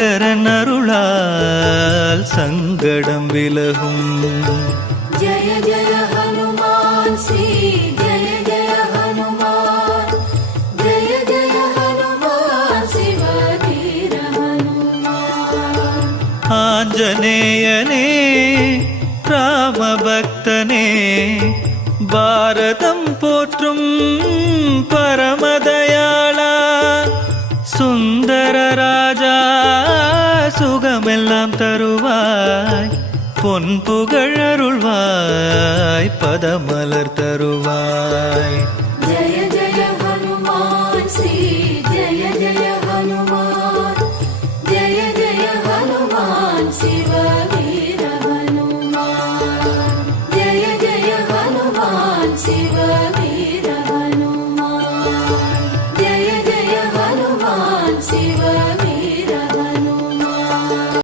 சங்கரன் அருளால் சங்கடம் விலகும். ஜய ஜய ஹனுமான் ஸ்ரீ ஜய ஜய ஹனுமான் ஜய ஜய ஹனுமான் சிவதீர ஹனுமான். ஆஞ்சநேயனே ராமபக்தனே பாரதம் போற்றும் பரமதயாளா சுந்தர ராஜா சுகமெல்லாம் தருவாய் பொன் புகழ் அருள்வாய் பதமலர் தருவாய். ஜய ஜய ஹனுமான் ஸ்ரீ ஜய ஜய ஹனுமான் ஜய ஜய ஹனுமான் சிவ